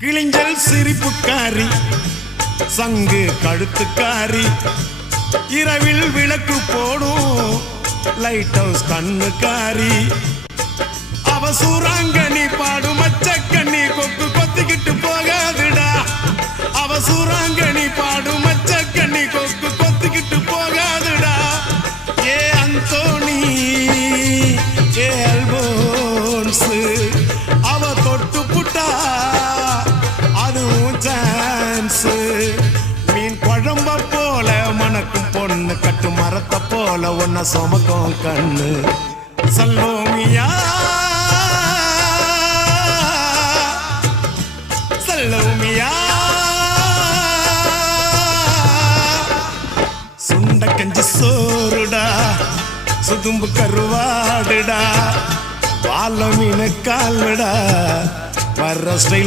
கிளிஞ்சல் சிரிப்புக்காரி சங்கு கழுத்துக்காரி இரவில் விளக்கு போடும் லைட் ஹவுஸ் கண்ணுக்காரி அவ சூறாங்கண்ணி பாடும் மச்சக்கண்ணி கொக்கு கொத்திக்கிட்டு போகாதுடா அவ சூறாங்கண்ணி பாடும் மச்சக்கண்ணி கொக்கு கொத்திக்கிட்டு போகாதுடா ஏ அந்தோணி ஏ அல்போன்ஸ் அவ தொட்டு புட்டா அதுவும் சான்ஸ் மீன் குழம்ப போல மணக்கும் பொண்ணு கட்டு மரத்தை போல ஒன்ன சுமக்கும் கண்ணு சல்லோமியா சல்லோமியா சுண்ட கஞ்சி சோறுடா சுதும்பு கருவாடுடா வாழ மீன் காலுடா வர்ற ஸ்டைல்